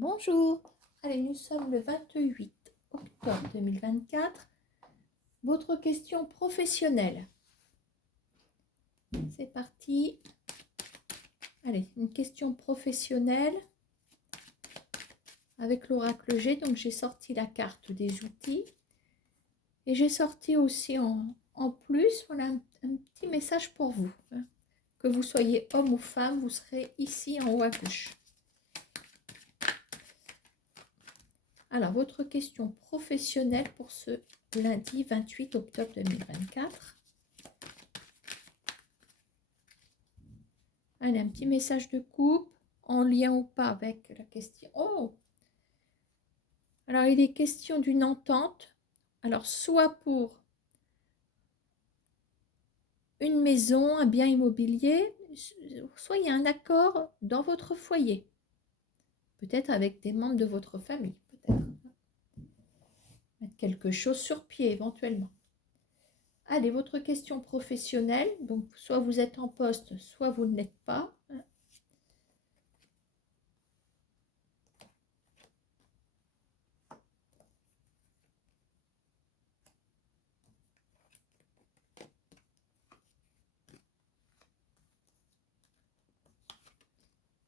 Bonjour, allez, nous sommes le 28 octobre 2024. Votre question professionnelle. C'est parti. Allez, une question professionnelle avec l'oracle G. Donc, j'ai sorti la carte des outils et j'ai sorti aussi en plus, voilà, un petit message pour vous. Que vous soyez homme ou femme, vous serez ici en haut à gauche. Alors, votre question professionnelle pour ce lundi 28 octobre 2024. Allez, un petit message de coupe, en lien ou pas avec la question. Oh! Alors, il est question d'une entente. Alors, soit pour une maison, un bien immobilier, soit il y a un accord dans votre foyer. Peut-être avec des membres de votre famille, peut-être. Mettre quelque chose sur pied, éventuellement. Allez, votre question professionnelle. Donc, soit vous êtes en poste, soit vous ne l'êtes pas.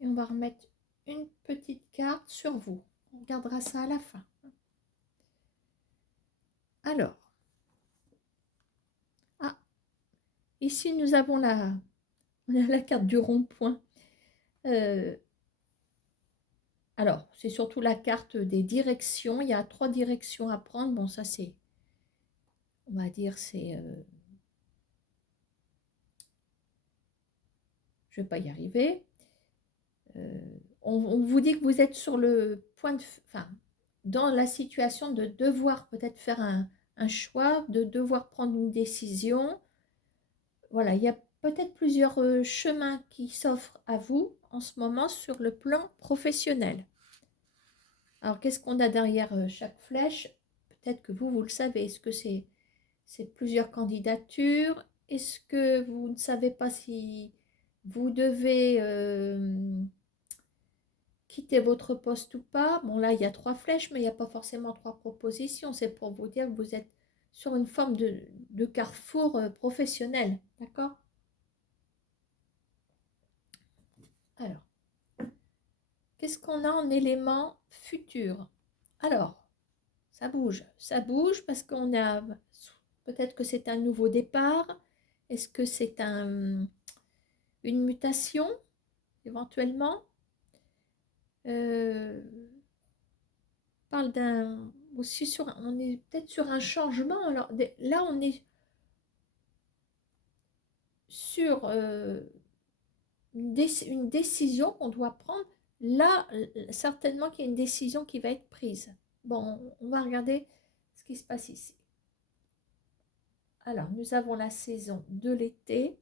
Et on va remettre une petite carte sur vous. On regardera ça à la fin. Alors, ici nous avons la carte du rond-point. Alors, c'est surtout la carte des directions. Il y a 3 directions à prendre. Bon, ça c'est, on va dire, c'est... je ne vais pas y arriver. On vous dit que vous êtes sur le point de... Enfin, dans la situation de devoir peut-être faire un choix, de devoir prendre une décision. Voilà, il y a peut-être plusieurs chemins qui s'offrent à vous en ce moment sur le plan professionnel. Alors, qu'est-ce qu'on a derrière chaque flèche? Peut-être que vous le savez. Est-ce que c'est plusieurs candidatures? Est-ce que vous ne savez pas si vous devez quitter votre poste ou pas? Bon, là, il y a 3 flèches, mais il n'y a pas forcément 3 propositions. C'est pour vous dire que vous êtes sur une forme de carrefour professionnel. D'accord? Alors, qu'est-ce qu'on a en élément futur? Alors, ça bouge parce qu'on a, peut-être que c'est un nouveau départ. Est-ce que c'est une mutation, éventuellement? Parle aussi on est peut-être sur un changement. Alors, là, on est sur une décision qu'on doit prendre. Là, certainement qu'il y a une décision qui va être prise. Bon, on va regarder ce qui se passe ici. Alors, nous avons la saison de l'été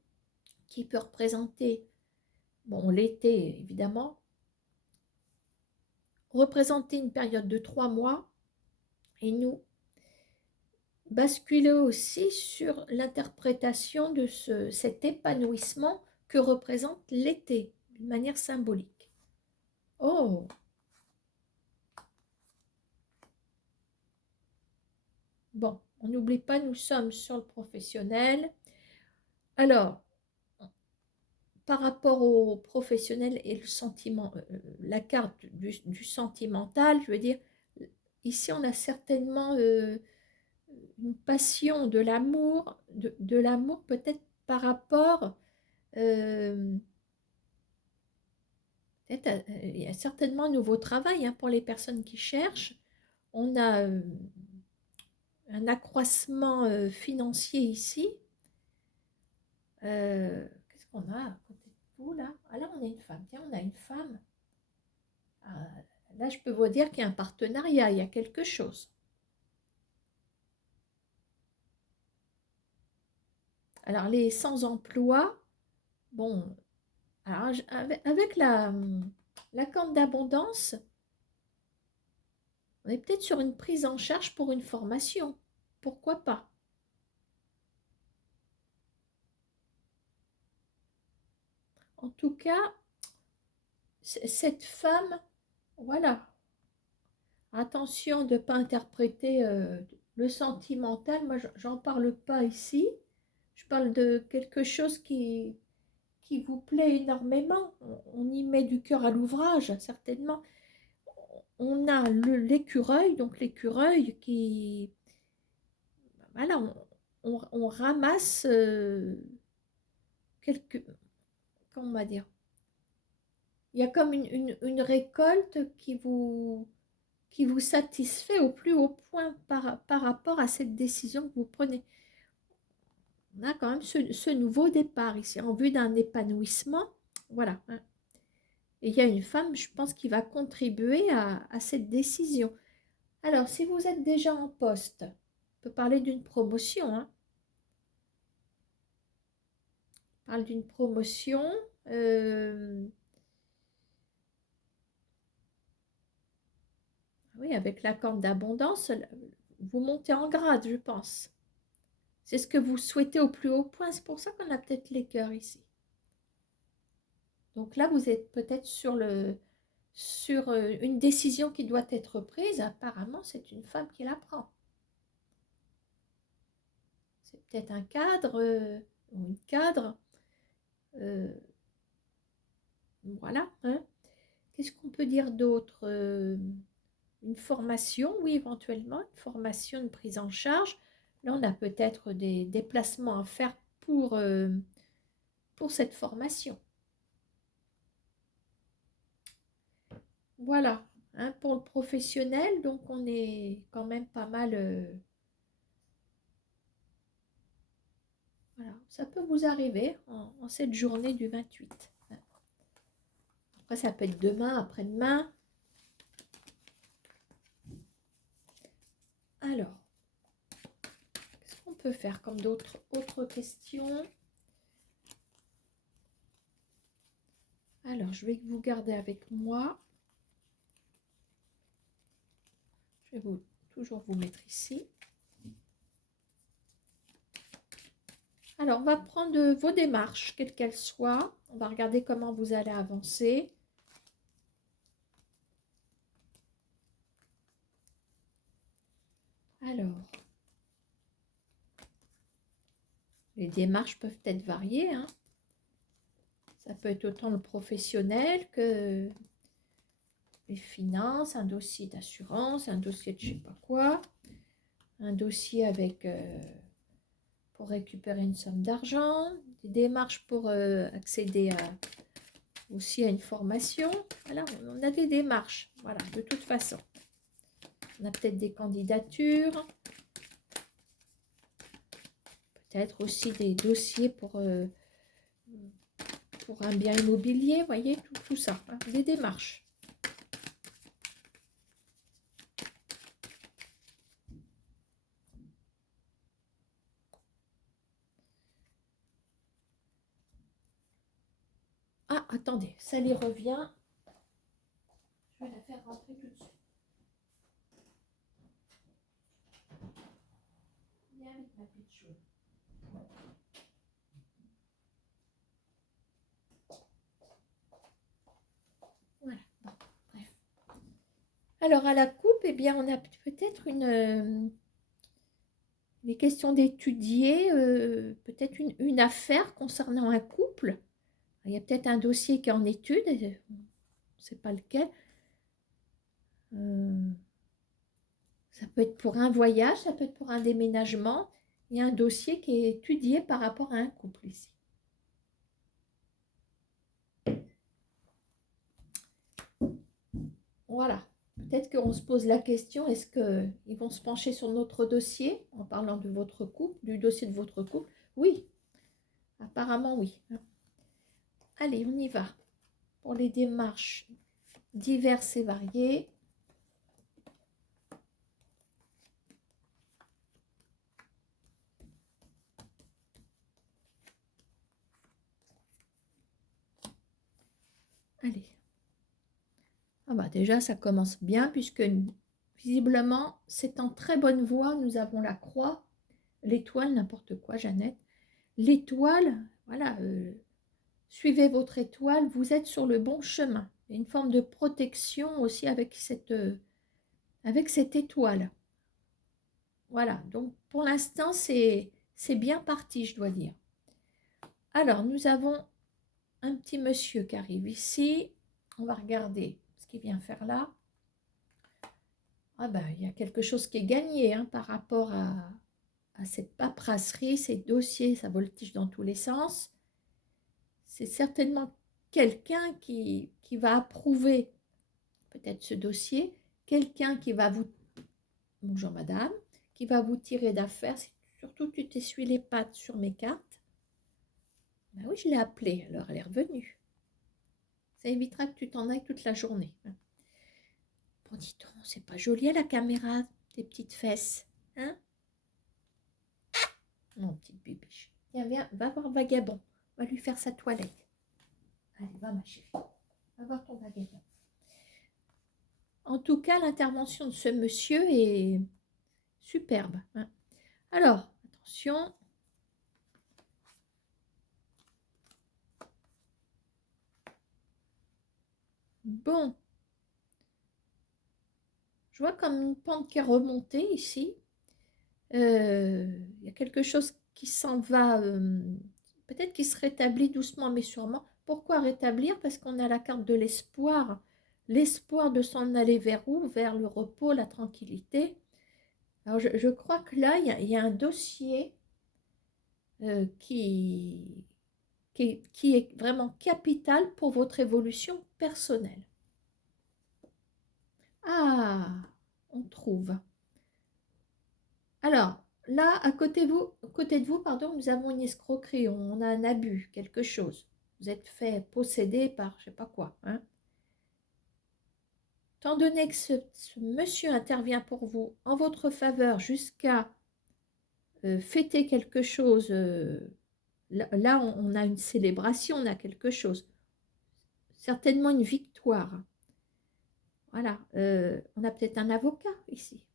qui peut représenter, bon, l'été évidemment, représenter une période de 3 mois et nous basculer aussi sur l'interprétation de cet épanouissement que représente l'été d'une manière symbolique. Oh! Bon, on n'oublie pas, nous sommes sur le professionnel. Alors, par rapport au professionnel et le sentiment, la carte du sentimental, je veux dire, ici on a certainement une passion, de l'amour, de l'amour peut-être par rapport, peut-être, il y a certainement un nouveau travail hein, pour les personnes qui cherchent. On a un accroissement financier ici. Qu'est-ce qu'on a à côté de vous là? Ah là, on a une femme. Tiens, on a une femme. Ah, là, je peux vous dire qu'il y a un partenariat, il y a quelque chose. Alors, les sans-emploi, bon, alors, avec la corde d'abondance, on est peut-être sur une prise en charge pour une formation. Pourquoi pas? En tout cas, cette femme, voilà, Attention de ne pas interpréter le sentimental. Moi, j'en parle pas ici. Je parle de quelque chose qui vous plaît énormément. On y met du cœur à l'ouvrage, certainement. On a l'écureuil, donc l'écureuil qui... Voilà, on ramasse quelques... Comment on va dire? Il y a comme une récolte qui vous satisfait au plus haut point par rapport à cette décision que vous prenez. On a quand même ce nouveau départ ici, en vue d'un épanouissement. Voilà. Hein. Et il y a une femme, je pense, qui va contribuer à cette décision. Alors, si vous êtes déjà en poste, on peut parler d'une promotion. Hein. On parle d'une promotion. Oui, avec la corne d'abondance, vous montez en grade, je pense. C'est ce que vous souhaitez au plus haut point. C'est pour ça qu'on a peut-être les cœurs ici. Donc là, vous êtes peut-être sur une décision qui doit être prise. Apparemment, c'est une femme qui la prend. C'est peut-être un cadre ou une cadre. Voilà. Hein. Qu'est-ce qu'on peut dire d'autre une formation, oui, éventuellement, une formation, une prise en charge. Là, on a peut-être des déplacements à faire pour cette formation. Voilà, hein, pour le professionnel, donc on est quand même pas mal. Voilà, ça peut vous arriver en cette journée du 28. Après, ça peut être demain, après-demain. Alors, qu'est-ce qu'on peut faire comme autres questions? Alors, je vais vous garder avec moi. Je vais toujours vous mettre ici. Alors, on va prendre vos démarches, quelles qu'elles soient. On va regarder comment vous allez avancer. Alors, les démarches peuvent être variées. Hein. Ça peut être autant le professionnel que les finances, un dossier d'assurance, un dossier de je ne sais pas quoi, un dossier avec pour récupérer une somme d'argent, des démarches pour accéder aussi à une formation. Voilà, on a des démarches, voilà, de toute façon. On a peut-être des candidatures, peut-être aussi des dossiers pour un bien immobilier, vous voyez, tout ça, hein, des démarches. Ah, attendez, ça y revient. Je vais la faire rentrer tout de suite. Viens avec ma petite chose. Voilà, bon, bref. Alors, à la coupe, eh bien, on a peut-être les questions d'étudier, peut-être une affaire concernant un couple. Il y a peut-être un dossier qui est en étude, on ne sait pas lequel. Ça peut être pour un voyage, ça peut être pour un déménagement. Il y a un dossier qui est étudié par rapport à un couple ici. Voilà. Peut-être qu'on se pose la question, est-ce qu'ils vont se pencher sur notre dossier en parlant de votre couple, du dossier de votre couple? Oui, apparemment oui. Allez, on y va. Pour les démarches diverses et variées. Allez. Ah bah déjà, ça commence bien puisque visiblement, c'est en très bonne voie. Nous avons la croix, l'étoile, n'importe quoi, Jeannette. L'étoile, voilà, suivez votre étoile, vous êtes sur le bon chemin. Il y a une forme de protection aussi avec avec cette étoile. Voilà, donc pour l'instant, c'est bien parti, je dois dire. Alors, nous avons un petit monsieur qui arrive ici. On va regarder ce qu'il vient faire là. Ah ben, il y a quelque chose qui est gagné hein, par rapport à cette paperasserie, ces dossiers, ça voltige dans tous les sens. C'est certainement quelqu'un qui va approuver peut-être ce dossier, quelqu'un qui va vous, bonjour madame, qui va vous tirer d'affaire. Surtout, tu t'essuies les pattes sur mes cartes. Ben oui, je l'ai appelée, alors elle est revenue. Ça évitera que tu t'en ailles toute la journée. Bon, dis donc, c'est pas joli à la caméra, tes petites fesses. Hein? Mon petit bibiche. Viens, viens, va voir Vagabond. Va lui faire sa toilette. Allez, va ma chérie. Va voir ton Vagabond. En tout cas, l'intervention de ce monsieur est superbe. Hein. Alors, attention. Bon. Je vois comme une pente qui est remontée ici. Il y a quelque chose qui s'en va, peut-être qui se rétablit doucement mais sûrement. Pourquoi rétablir? Parce qu'on a la carte de l'espoir. L'espoir de s'en aller vers où? Vers le repos, la tranquillité. Alors je crois que là, il y a un dossier qui est vraiment capital pour votre évolution personnelle. Ah, on trouve. Alors, là, à côté de vous, pardon, nous avons une escroquerie, on a un abus, quelque chose. Vous êtes fait posséder par je ne sais pas quoi. Hein. Tant donné que ce monsieur intervient pour vous en votre faveur jusqu'à fêter quelque chose, là, on a une célébration, on a quelque chose. Certainement une victoire. Voilà, on a peut-être un avocat ici.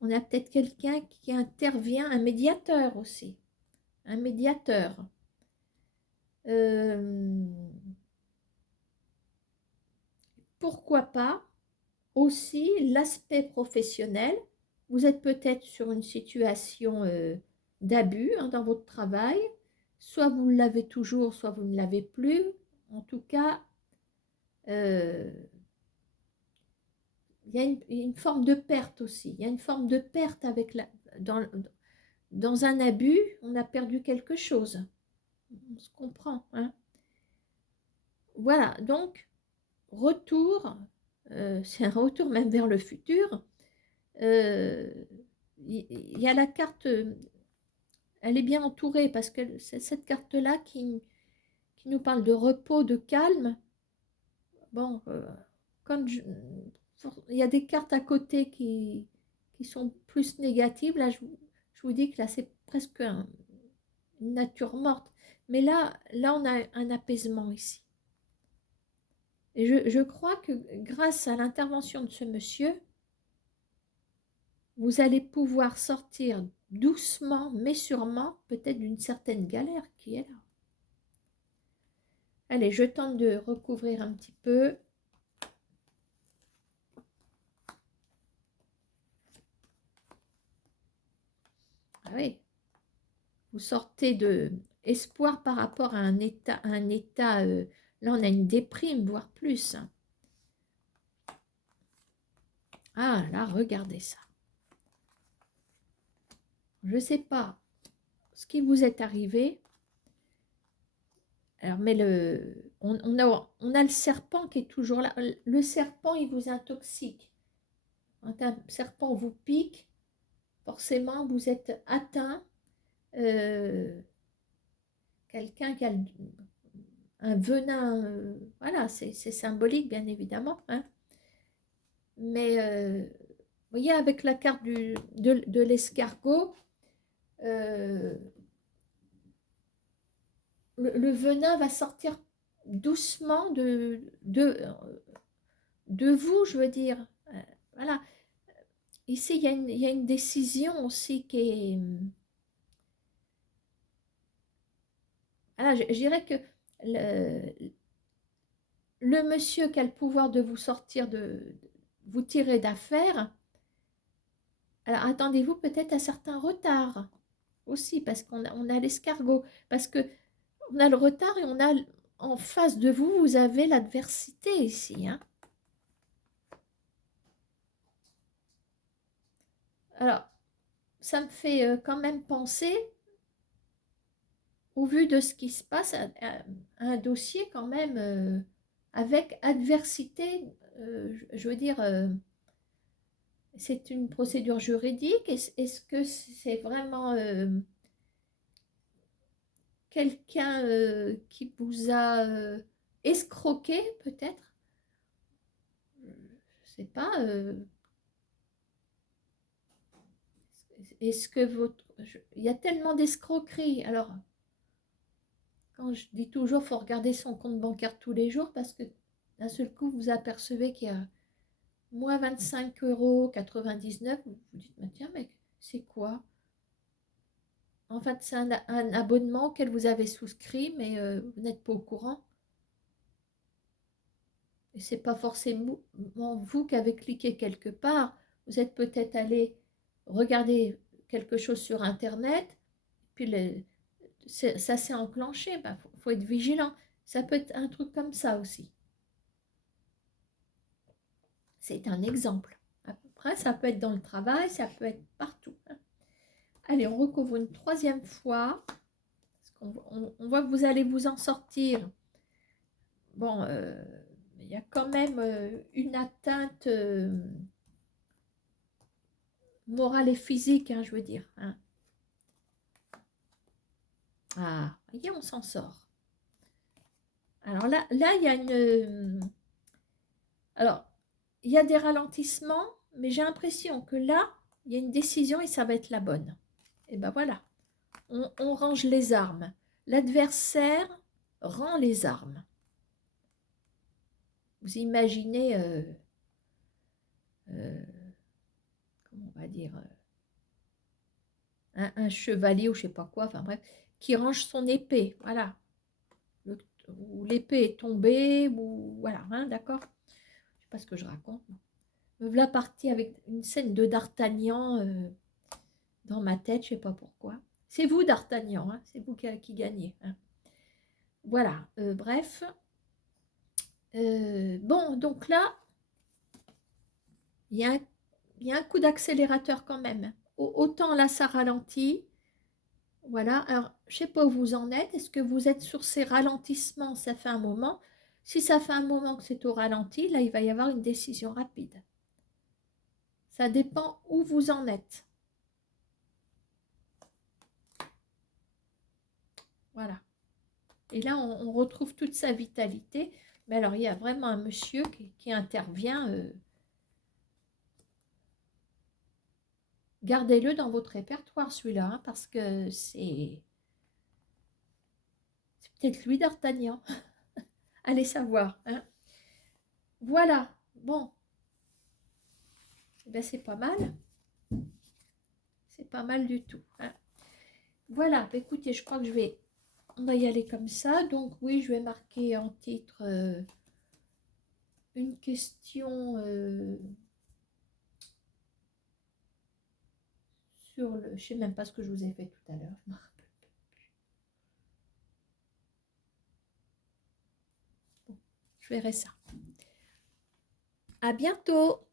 On a peut-être quelqu'un qui intervient, un médiateur aussi. Un médiateur. Pourquoi pas aussi l'aspect professionnel. Vous êtes peut-être sur une situation d'abus hein, dans votre travail. Soit vous l'avez toujours, soit vous ne l'avez plus. En tout cas, euh, il y a une forme de perte aussi. Il y a une forme de perte avec dans un abus, on a perdu quelque chose. On se comprend. Hein. Voilà, donc, retour, c'est un retour même vers le futur. Il y a la carte, elle est bien entourée parce que c'est cette carte-là qui nous parle de repos, de calme. Bon, il y a des cartes à côté qui sont plus négatives. Là, je vous dis que là, c'est presque une nature morte. Mais là, on a un apaisement ici. Et je crois que grâce à l'intervention de ce monsieur, vous allez pouvoir sortir doucement, mais sûrement, peut-être d'une certaine galère qui est là. Allez, je tente de recouvrir un petit peu. Ah oui, vous sortez de espoir par rapport à un état, là on a une déprime, voire plus. Ah là, regardez ça. Je ne sais pas ce qui vous est arrivé. Alors, mais on a le serpent qui est toujours là. Le serpent, il vous intoxique. Quand un serpent vous pique, forcément, vous êtes atteint. Quelqu'un qui a un venin, voilà, c'est symbolique, bien évidemment. Hein. Mais, vous voyez, avec la carte de l'escargot, le venin va sortir doucement de vous, je veux dire. Voilà. Ici, il y a une décision aussi qui est... Voilà, je dirais que le monsieur qui a le pouvoir de vous sortir vous tirez d'affaire, alors attendez-vous peut-être à certains retards aussi, parce on a l'escargot, parce que on a le retard et on a en face de vous, vous avez l'adversité ici, hein. Alors, ça me fait quand même penser, au vu de ce qui se passe, à un dossier quand même avec adversité, je veux dire, c'est une procédure juridique. Est-ce que c'est vraiment quelqu'un qui vous a escroqué peut-être? Je ne sais pas. Est-ce que il y a tellement d'escroqueries. Alors, quand je dis toujours, il faut regarder son compte bancaire tous les jours parce que d'un seul coup, vous apercevez qu'il y a moins 25,99 €. Vous vous dites, mais tiens, mais c'est quoi? En fait, c'est un abonnement auquel vous avez souscrit, mais vous n'êtes pas au courant. Et ce n'est pas forcément vous qui avez cliqué quelque part. Vous êtes peut-être allé regarder quelque chose sur Internet, puis ça s'est enclenché. Ben, faut être vigilant. Ça peut être un truc comme ça aussi. C'est un exemple. Après, ça peut être dans le travail, ça peut être partout. Allez, on recouvre une troisième fois. Parce on voit que vous allez vous en sortir. Bon, il y a quand même une atteinte morale et physique, hein, je veux dire. Hein. Ah, voyez, on s'en sort. Alors là, il y a alors, il y a des ralentissements, mais j'ai l'impression que là, il y a une décision et ça va être la bonne. Et ben voilà, on range les armes. L'adversaire rend les armes. Vous imaginez, comment on va dire, un chevalier ou je sais pas quoi, enfin bref, qui range son épée, voilà. Ou l'épée est tombée, ou voilà, hein, d'accord? Je sais pas ce que je raconte. Me voilà partie avec une scène de D'Artagnan dans ma tête, je sais pas pourquoi. C'est vous, D'Artagnan, hein, c'est vous qui gagnez. Hein. Voilà, bref. Bon, donc là, il y a un coup d'accélérateur quand même. Autant là, ça ralentit. Voilà, alors je ne sais pas où vous en êtes. Est-ce que vous êtes sur ces ralentissements? Ça fait un moment. Si ça fait un moment que c'est au ralenti, là, il va y avoir une décision rapide. Ça dépend où vous en êtes. Voilà. Et là, on retrouve toute sa vitalité. Mais alors, il y a vraiment un monsieur qui intervient. Gardez-le dans votre répertoire, celui-là, hein, parce que c'est peut-être lui, D'Artagnan. Allez savoir. Hein. Voilà. Bon. Eh ben, c'est pas mal. C'est pas mal du tout. Hein. Voilà. Ben, écoutez, je crois que on va y aller comme ça. Donc, oui, je vais marquer en titre une question sur le... Je ne sais même pas ce que je vous ai fait tout à l'heure. Bon, je verrai ça. À bientôt.